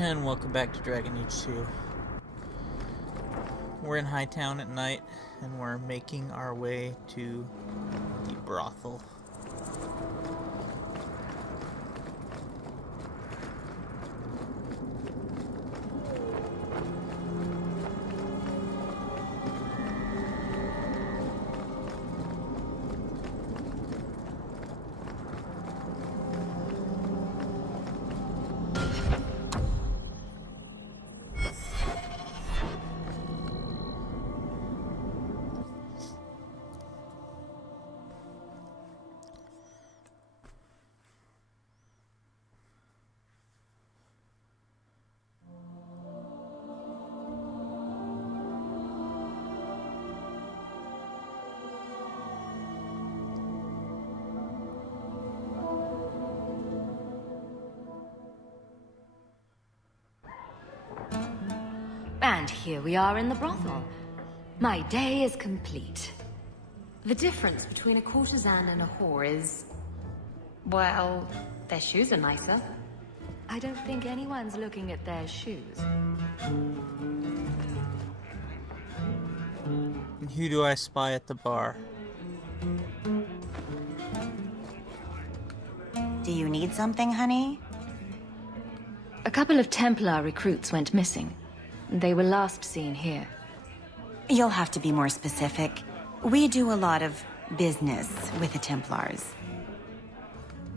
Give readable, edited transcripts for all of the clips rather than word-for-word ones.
And welcome back to Dragon Age 2. We're in Hightown at night, and we're making our way to the brothel. And here we are in the brothel. My day is complete. The difference between a courtesan and a whore is... well, their shoes are nicer. I don't think anyone's looking at their shoes. And who do I spy at the bar? Do you need something, honey? A couple of Templar recruits went missing. They were last seen here. You'll have to be more specific. We do a lot of business with the Templars.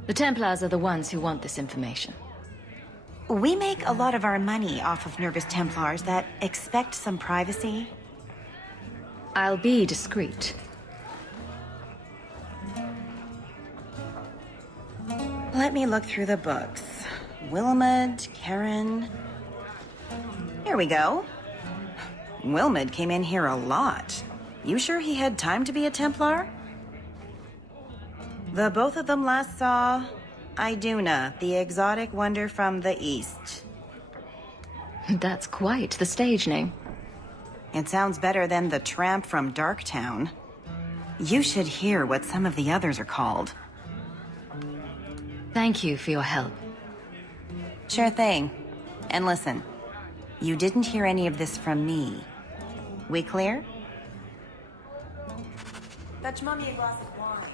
The Templars are the ones who want this information. We make a lot of our money off of nervous Templars that expect some privacy. I'll be discreet. Let me look through the books. Wilmot, Karen... Here we go. Wilmot came in here a lot. You sure he had time to be a Templar? The both of them last saw Iduna, the exotic wonder from the east. That's quite the stage name. It sounds better than the tramp from Darktown. You should hear what some of the others are called. Thank you for your help. Sure thing. And listen, you didn't hear any of this from me. We clear? Fetch Mummy a glass of wine.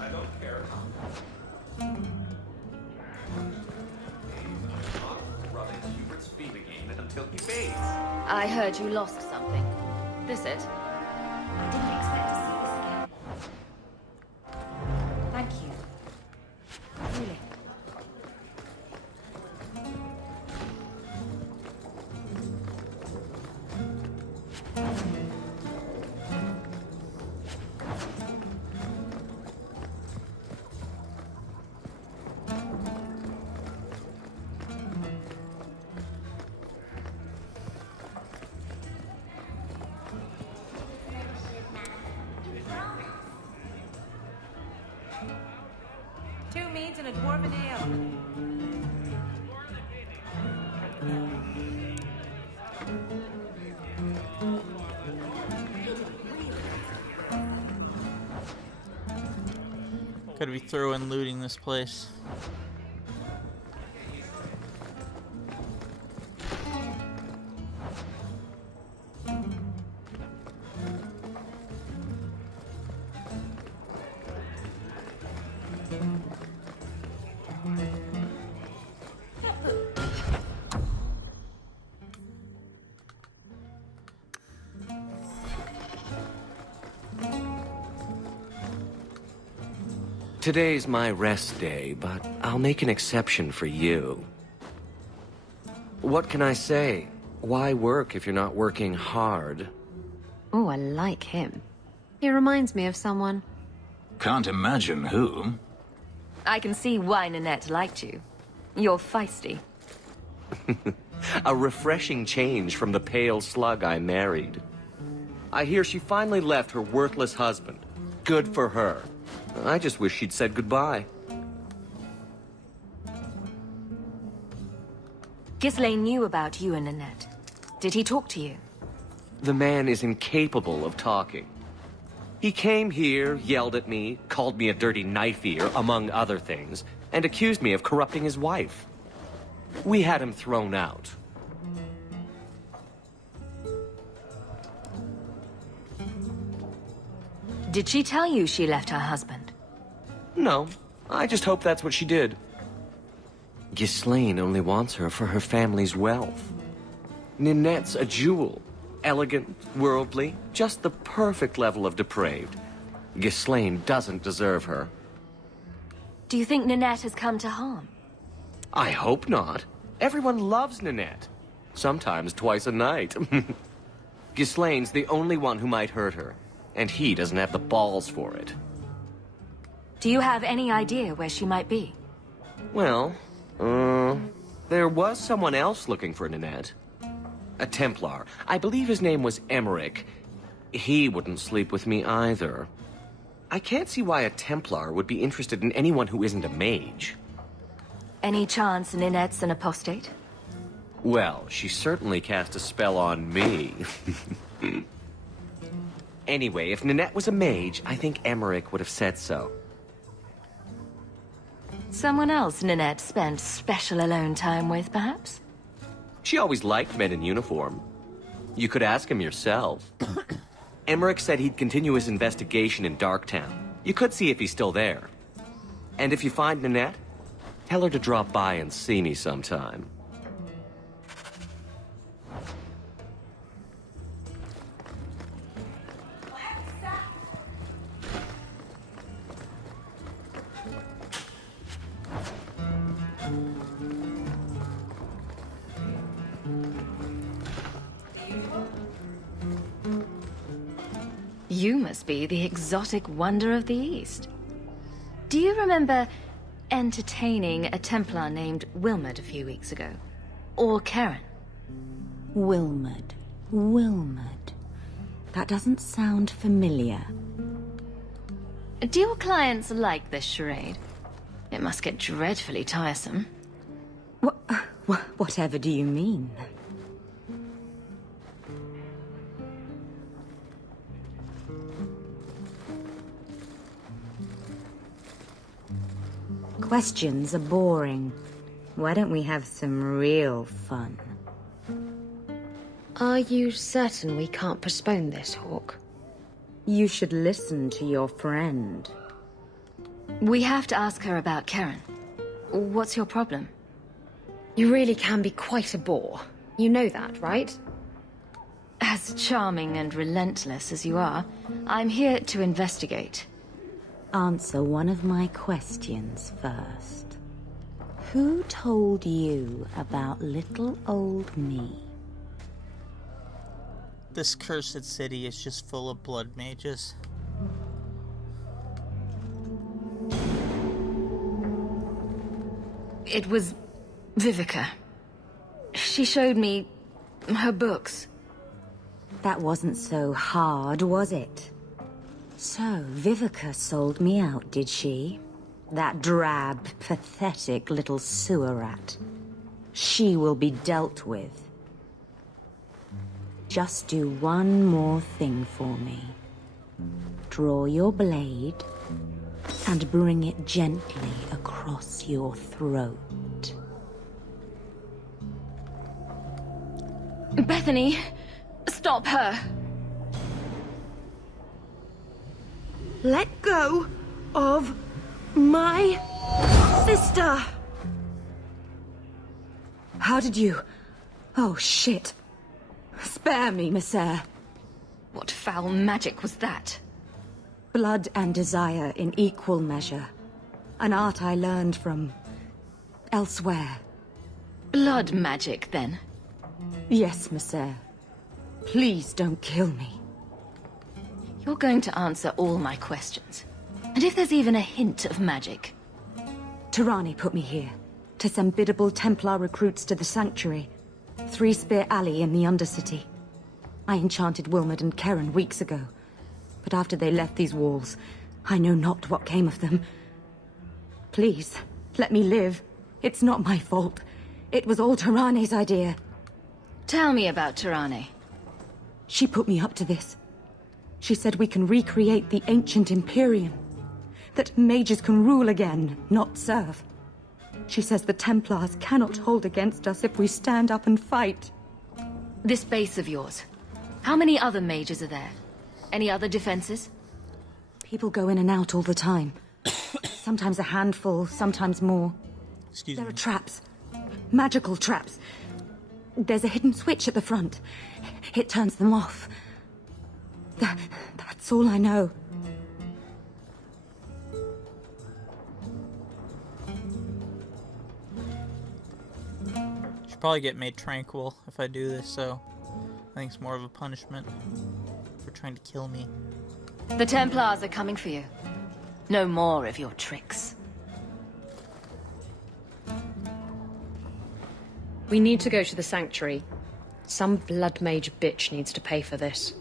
I don't care. He's not rubbing Hubert's feet again until he fades. I heard you lost something. This it? I didn't expect to see this again. Thank you. Really? Two meads and a dwarven ale. Gotta be thorough in looting this place. Today's my rest day, but I'll make an exception for you. What can I say? Why work if you're not working hard? Oh, I like him. He reminds me of someone. Can't imagine who. I can see why Nanette liked you. You're feisty. A refreshing change from the pale slug I married. I hear she finally left her worthless husband. Good for her. I just wish she'd said goodbye. Ghislaine knew about you and Nanette. Did he talk to you? The man is incapable of talking. He came here, yelled at me, called me a dirty knife-ear, among other things, and accused me of corrupting his wife. We had him thrown out. Did she tell you she left her husband? No, I just hope that's what she did. Ghislaine only wants her for her family's wealth. Ninette's a jewel. Elegant, worldly, just the perfect level of depraved. Ghislaine doesn't deserve her. Do you think Ninette has come to harm? I hope not. Everyone loves Ninette. Sometimes twice a night. Ghislaine's the only one who might hurt her, and he doesn't have the balls for it. Do you have any idea where she might be? Well, there was someone else looking for Ninette. A Templar. I believe his name was Emmerich. He wouldn't sleep with me either. I can't see why a Templar would be interested in anyone who isn't a mage. Any chance Ninette's an apostate? Well, she certainly cast a spell on me. Anyway, if Ninette was a mage, I think Emmerich would have said so. Someone else Ninette spent special alone time with, perhaps? She always liked men in uniform. You could ask him yourself. Emmerich said he'd continue his investigation in Darktown. You could see if he's still there. And if you find Ninette, tell her to drop by and see me sometime. You must be the exotic wonder of the East. Do you remember entertaining a Templar named Wilmot a few weeks ago? Or Karen? Wilmot. Wilmot. That doesn't sound familiar. Do your clients like this charade? It must get dreadfully tiresome. Whatever do you mean? Questions are boring. Why don't we have some real fun? Are you certain we can't postpone this, Hawke? You should listen to your friend. We have to ask her about Karen. What's your problem? You really can be quite a bore. You know that, right? As charming and relentless as you are, I'm here to investigate. Answer one of my questions first. Who told you about little old me? This cursed city is just full of blood mages. It was Vivica. She showed me her books. That wasn't so hard, was it? So, Vivica sold me out, did she? That drab, pathetic little sewer rat. She will be dealt with. Just do one more thing for me. Draw your blade and bring it gently across your throat. Bethany, stop her! Let go of my sister! How did you... Oh, shit. Spare me, Messer. What foul magic was that? Blood and desire in equal measure. An art I learned from... elsewhere. Blood magic, then? Yes, Messer. Please don't kill me. You're going to answer all my questions. And if there's even a hint of magic... Tirani put me here, to send biddable Templar recruits to the Sanctuary. Three Spear Alley in the Undercity. I enchanted Wilmot and Karen weeks ago. But after they left these walls, I know not what came of them. Please, let me live. It's not my fault. It was all Tirani's idea. Tell me about Tirani. She put me up to this. She said we can recreate the ancient Imperium. That mages can rule again, not serve. She says the Templars cannot hold against us if we stand up and fight. This base of yours, how many other mages are there? Any other defenses? People go in and out all the time. Sometimes a handful, sometimes more. Excuse There me. are traps. Magical traps. There's a hidden switch at the front. It turns them off. That's all I know. Should probably get made tranquil if I do this, so I think it's more of a punishment for trying to kill me. The Templars are coming for you. No more of your tricks. We need to go to the sanctuary. Some blood mage bitch needs to pay for this.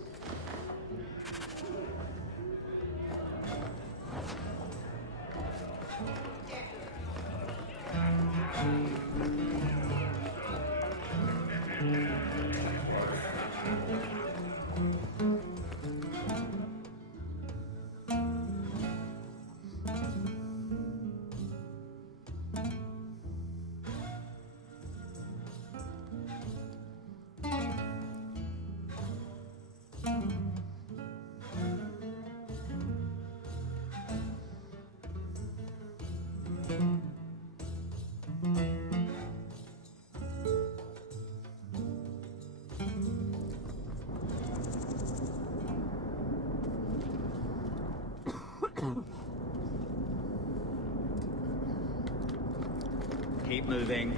Keep moving.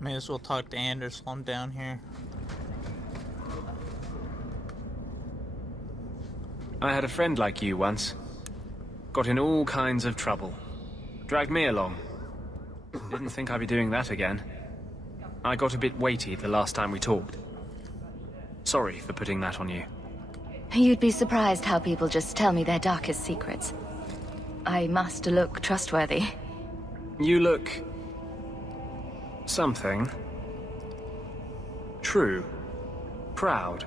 May as well talk to Anders while I'm down here. I had a friend like you once. Got in all kinds of trouble. Dragged me along. Didn't think I'd be doing that again. I got a bit weighty the last time we talked. Sorry for putting that on you. You'd be surprised how people just tell me their darkest secrets. I must look trustworthy. You look... something. True. Proud.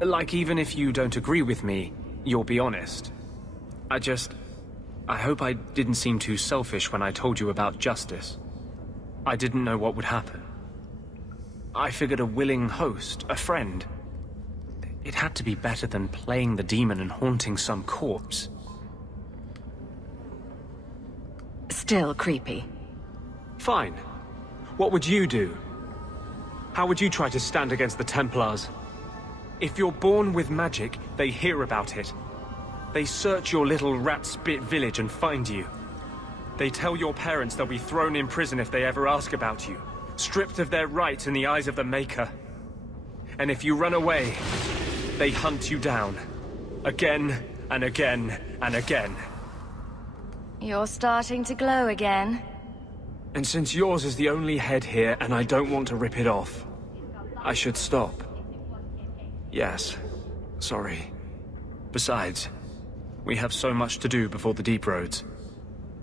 Like even if you don't agree with me, you'll be honest. I hope I didn't seem too selfish when I told you about justice. I didn't know what would happen. I figured a willing host, a friend. It had to be better than playing the demon and haunting some corpse. Still creepy. Fine. What would you do? How would you try to stand against the Templars? If you're born with magic, they hear about it. They search your little rat-spit village and find you. They tell your parents they'll be thrown in prison if they ever ask about you, stripped of their rights in the eyes of the Maker. And if you run away, they hunt you down. Again, and again, and again. You're starting to glow again. And since yours is the only head here, and I don't want to rip it off, I should stop. Yes, sorry. Besides, we have so much to do before the deep roads.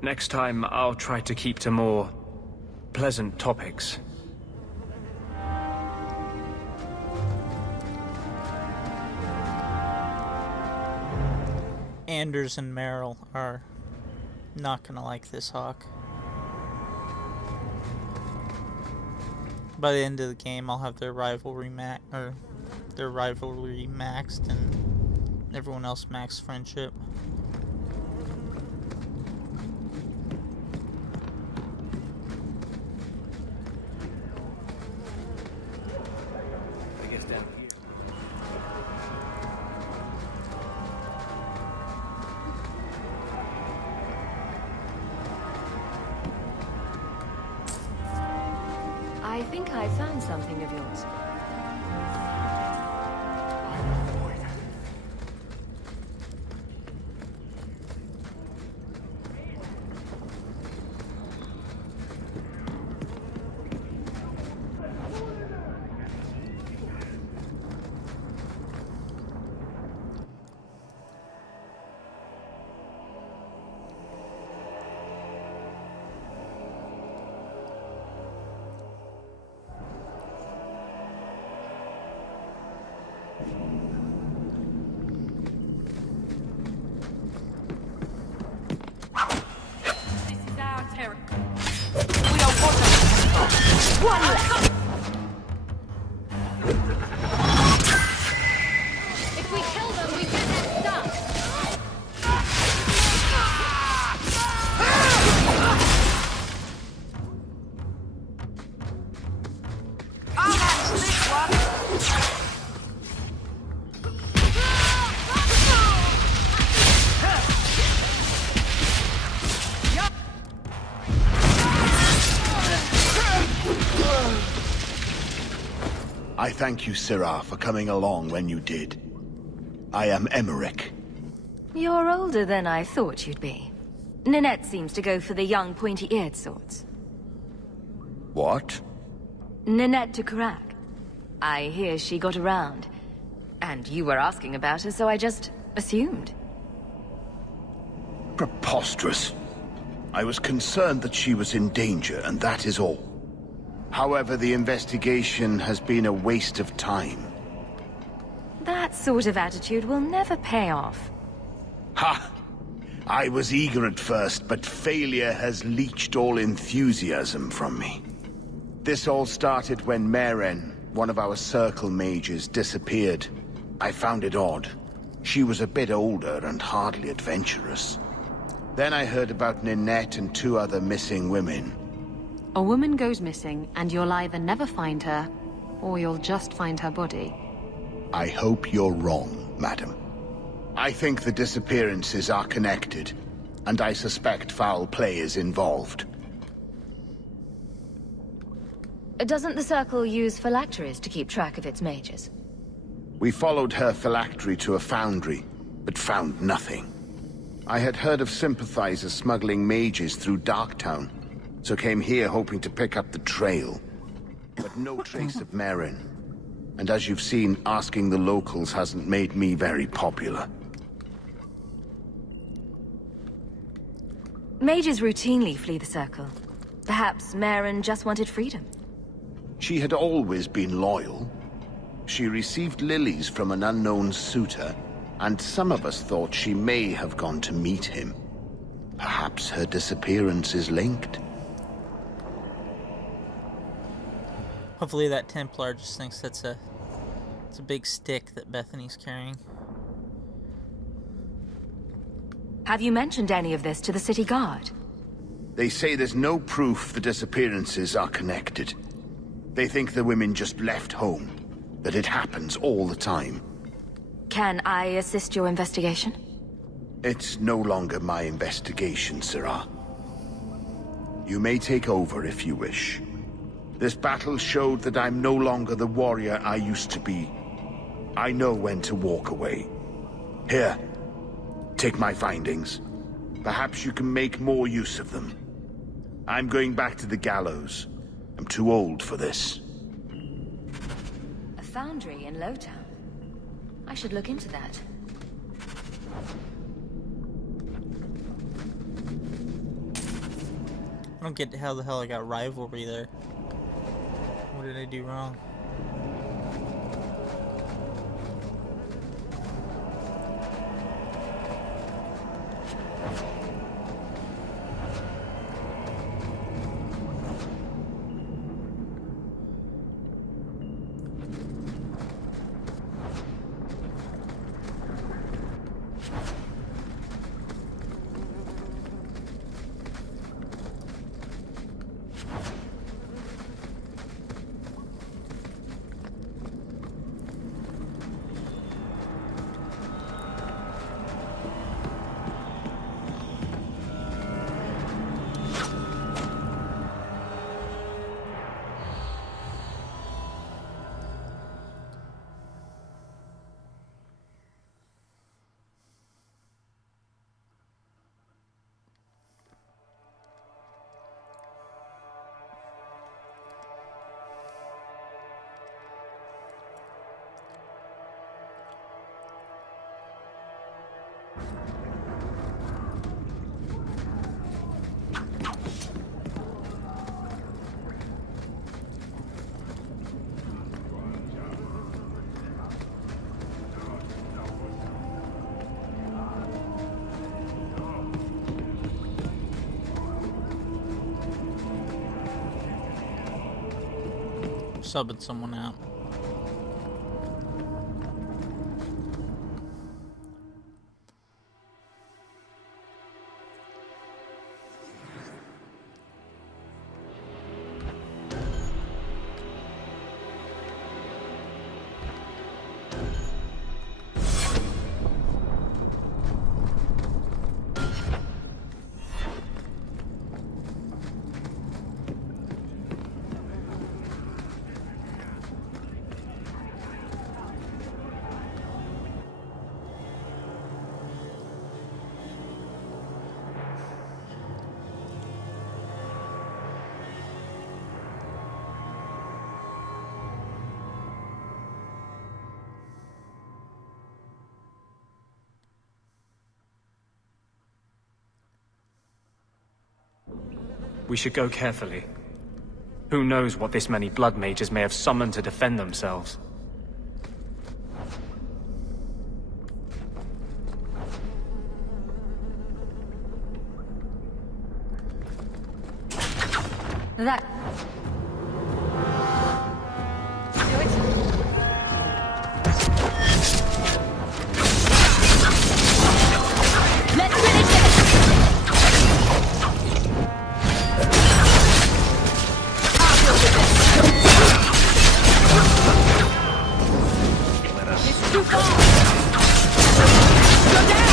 Next time, I'll try to keep to more pleasant topics. Anders and Meryl are not gonna like this, Hawke. By the end of the game, I'll have their rivalry maxed, and everyone else maxed friendship. think I found something of yours. If we kill them, we get them stuck. I thank you, Syrah, for coming along when you did. I am Emmerich. You're older than I thought you'd be. Ninette seems to go for the young, pointy-eared sorts. What? Ninette de Carac. I hear she got around. And you were asking about her, so I just assumed. Preposterous. I was concerned that she was in danger, and that is all. However, the investigation has been a waste of time. That sort of attitude will never pay off. Ha! I was eager at first, but failure has leached all enthusiasm from me. This all started when Maren, one of our circle mages, disappeared. I found it odd. She was a bit older and hardly adventurous. Then I heard about Ninette and 2 other missing women. A woman goes missing, and you'll either never find her, or you'll just find her body. I hope you're wrong, madam. I think the disappearances are connected, and I suspect foul play is involved. Doesn't the Circle use phylacteries to keep track of its mages? We followed her phylactery to a foundry, but found nothing. I had heard of sympathizers smuggling mages through Darktown, so came here hoping to pick up the trail. But no trace of Maren. And as you've seen, asking the locals hasn't made me very popular. Mages routinely flee the Circle. Perhaps Maren just wanted freedom. She had always been loyal. She received lilies from an unknown suitor, and some of us thought she may have gone to meet him. Perhaps her disappearance is linked. Hopefully that Templar just thinks it's a big stick that Bethany's carrying. Have you mentioned any of this to the city guard? They say there's no proof the disappearances are connected. They think the women just left home, that it happens all the time. Can I assist your investigation? It's no longer my investigation, Syrah. You may take over if you wish. This battle showed that I'm no longer the warrior I used to be. I know when to walk away. Here, take my findings. Perhaps you can make more use of them. I'm going back to the gallows. I'm too old for this. A foundry in Lowtown. I should look into that. I don't get how the hell I got rivalry there. What did I do wrong? Subbing someone out. We should go carefully. Who knows what this many blood mages may have summoned to defend themselves? That... Do it. Let's finish this! I'll deal with this. It's too far! Go down!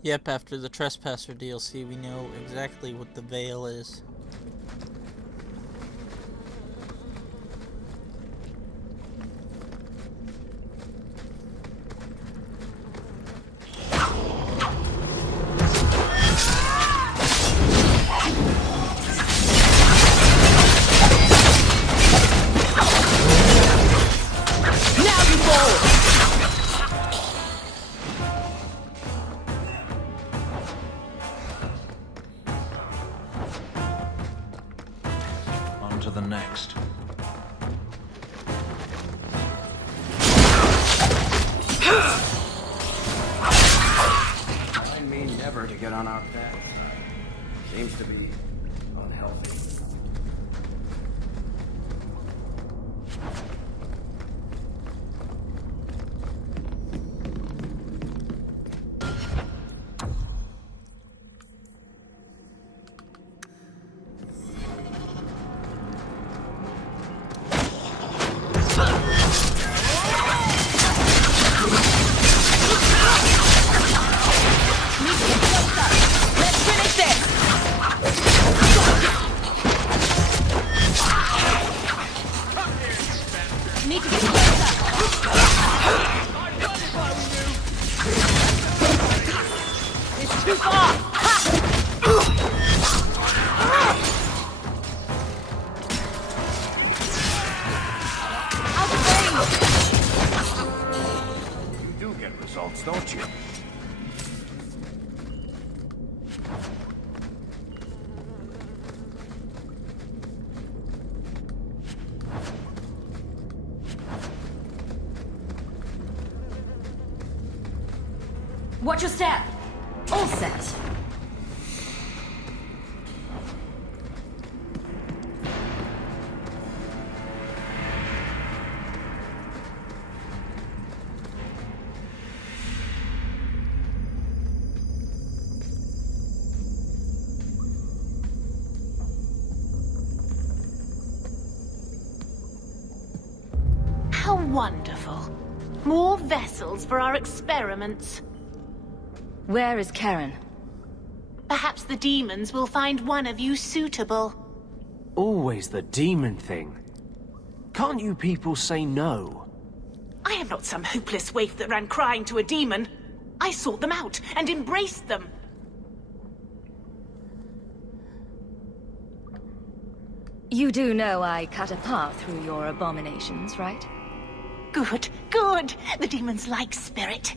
Yep, after the Trespasser DLC, we know exactly what the Veil is. To the next. I mean never to get on our path. Seems to be unhealthy. Don't you? Watch your step. All set. wonderful. More vessels for our experiments. Where is Karen? Perhaps the demons will find one of you suitable. Always the demon thing. Can't you people say no? I am not some hopeless waif that ran crying to a demon. I sought them out and embraced them. You do know I cut a path through your abominations, right? Good, good. The demons like spirit.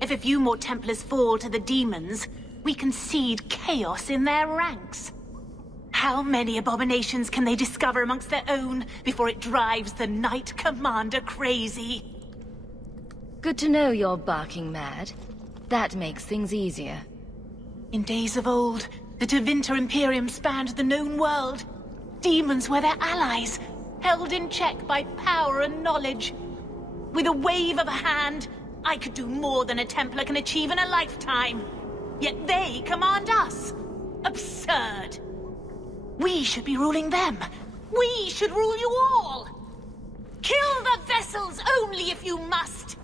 If a few more Templars fall to the demons, we can seed chaos in their ranks. How many abominations can they discover amongst their own before it drives the Knight Commander crazy? Good to know you're barking mad. That makes things easier. In days of old, the Tevinter Imperium spanned the known world. Demons were their allies, held in check by power and knowledge. With a wave of a hand, I could do more than a Templar can achieve in a lifetime. Yet they command us. Absurd. We should be ruling them. We should rule you all. Kill the vessels only if you must.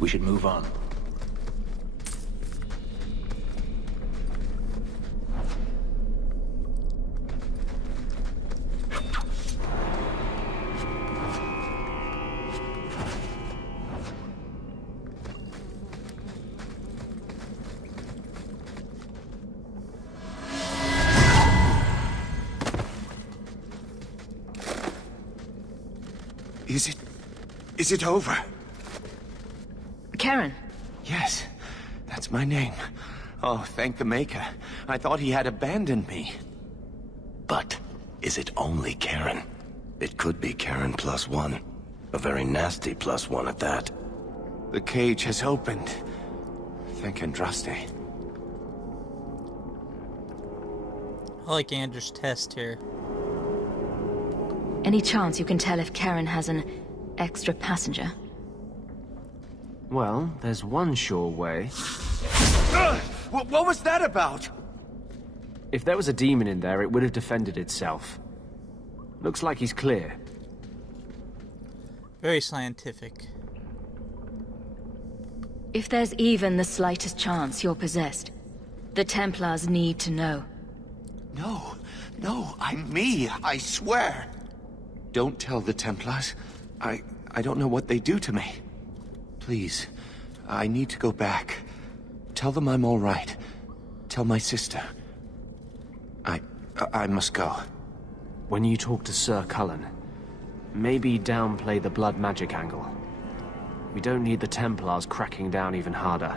We should move on. Is it over? Karen. Yes, that's my name. Oh, thank the Maker. I thought he had abandoned me. But is it only Karen? It could be Karen +1. A very nasty +1 at that. The cage has opened. Thank Andraste. I like Andrew's test here. Any chance you can tell if Karen has an extra passenger? Well, there's one sure way. What was that about? If there was a demon in there, it would have defended itself. Looks like he's clear. Very scientific. If there's even the slightest chance you're possessed, the Templars need to know. No, I'm me, I swear. Don't tell the Templars. I don't know what they do to me. Please, I need to go back. Tell them I'm all right. Tell my sister. I must go. When you talk to Sir Cullen, maybe downplay the blood magic angle. We don't need the Templars cracking down even harder.